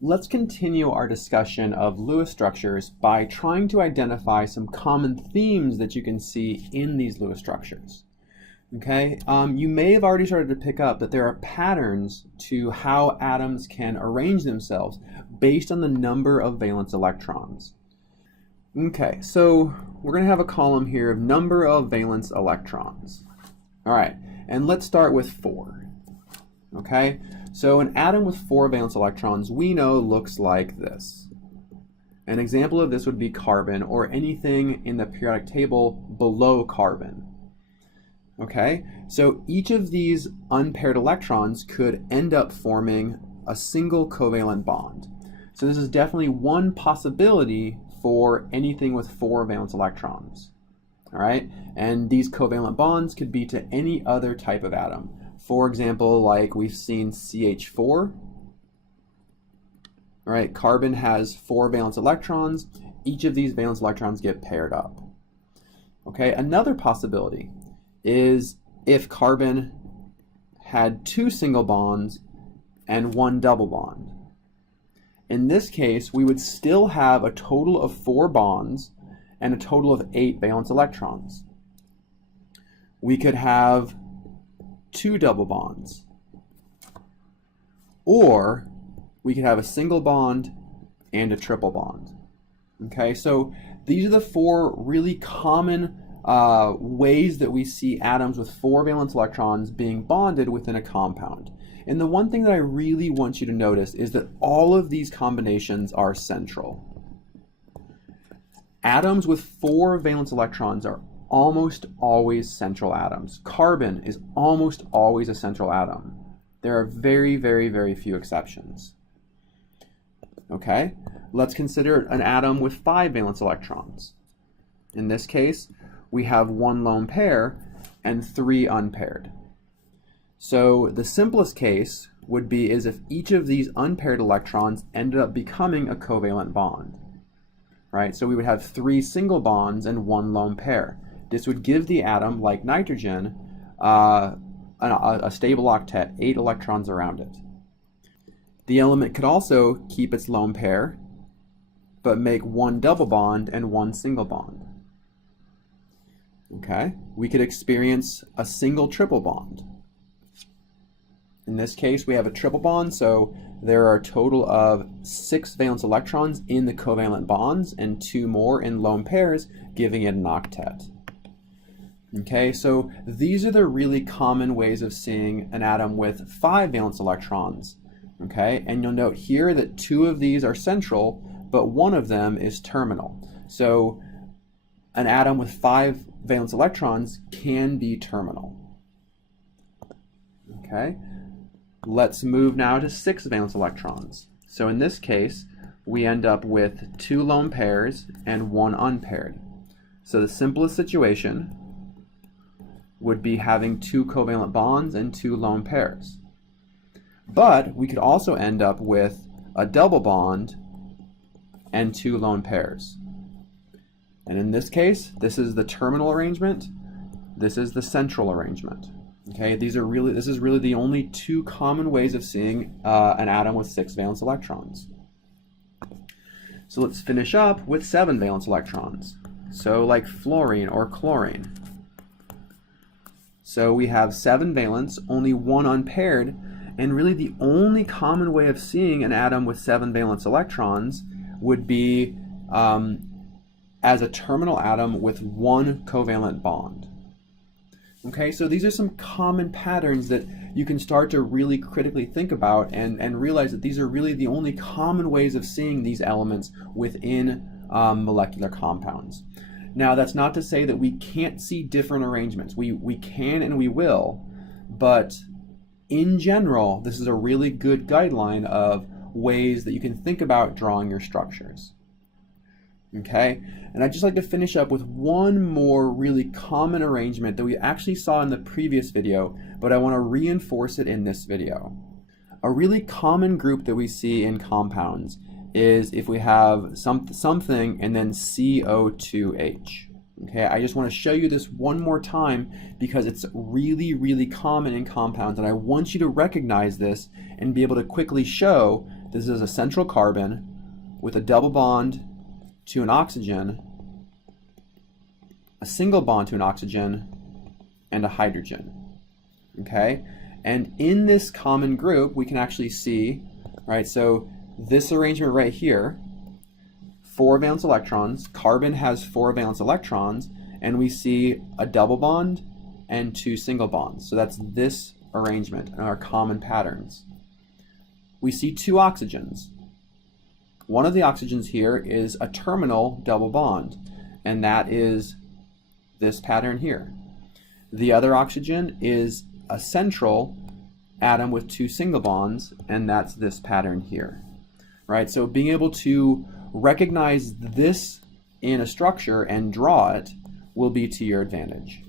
Let's continue our discussion of Lewis structures by trying to identify some common themes that you can see in these Lewis structures. Okay, you may have already started to pick up that there are patterns to how atoms can arrange themselves based on the number of valence electrons. Okay, so we're going to have a column here of number of valence electrons. All right, and let's start with 4. Okay, so an atom with 4 valence electrons we know looks like this. An example of this would be carbon or anything in the periodic table below carbon. Okay, so each of these unpaired electrons could end up forming a single covalent bond. So this is definitely one possibility for anything with 4 valence electrons. All right, and these covalent bonds could be to any other type of atom. For example, like we've seen CH4. All right, carbon has 4 valence electrons. Each of these valence electrons get paired up. Okay, another possibility is if carbon had 2 single bonds and 1 double bond. In this case, we would still have a total of 4 bonds and a total of 8 valence electrons. We could have 2 double bonds, or we could have a single bond and a triple bond. Okay, so these are the 4 really common ways that we see atoms with 4 valence electrons being bonded within a compound. And the one thing that I really want you to notice is that all of these combinations are central. Atoms with 4 valence electrons are almost always central atoms. Carbon is almost always a central atom. There are very, very, very few exceptions. Okay, let's consider an atom with 5 valence electrons. In this case, we have 1 lone pair and 3 unpaired. So the simplest case would be is if each of these unpaired electrons ended up becoming a covalent bond. Right? So we would have 3 single bonds and 1 lone pair. This would give the atom, like nitrogen, a stable octet, 8 electrons around it. The element could also keep its lone pair, but make 1 double bond and 1 single bond. Okay, we could experience a single triple bond. In this case, we have a triple bond, so there are a total of 6 valence electrons in the covalent bonds and 2 more in lone pairs, giving it an octet. Okay, so these are the really common ways of seeing an atom with 5 valence electrons. Okay, and you'll note here that 2 of these are central, but 1 of them is terminal. So an atom with 5 valence electrons can be terminal. Okay, let's move now to 6 valence electrons. So in this case, we end up with 2 lone pairs and 1 unpaired. So the simplest situation would be having 2 covalent bonds and 2 lone pairs. But we could also end up with a double bond and 2 lone pairs. And in this case, this is the terminal arrangement, this is the central arrangement. Okay, this is really the only 2 common ways of seeing an atom with 6 valence electrons. So let's finish up with 7 valence electrons. So like fluorine or chlorine. So we have 7 valence, only 1 unpaired, and really the only common way of seeing an atom with 7 valence electrons would be as a terminal atom with 1 covalent bond. Okay, so these are some common patterns that you can start to really critically think about and realize that these are really the only common ways of seeing these elements within molecular compounds. Now, that's not to say that we can't see different arrangements. We can and we will, but in general, this is a really good guideline of ways that you can think about drawing your structures. Okay, and I'd just like to finish up with one more really common arrangement that we actually saw in the previous video, but I want to reinforce it in this video. A really common group that we see in compounds is if we have something and then CO2H. Okay, I just want to show you this one more time because it's really, really common in compounds, and I want you to recognize this and be able to quickly show This is a central carbon with a double bond to an oxygen, a single bond to an oxygen, and a hydrogen. Okay? And in this common group, we can actually see, right, so this arrangement right here, 4 valence electrons, carbon has 4 valence electrons, and we see a double bond and 2 single bonds. So that's this arrangement in our common patterns. We see 2 oxygens. One of the oxygens here is a terminal double bond, and that is this pattern here. The other oxygen is a central atom with 2 single bonds, and that's this pattern here. Right? So being able to recognize this in a structure and draw it will be to your advantage.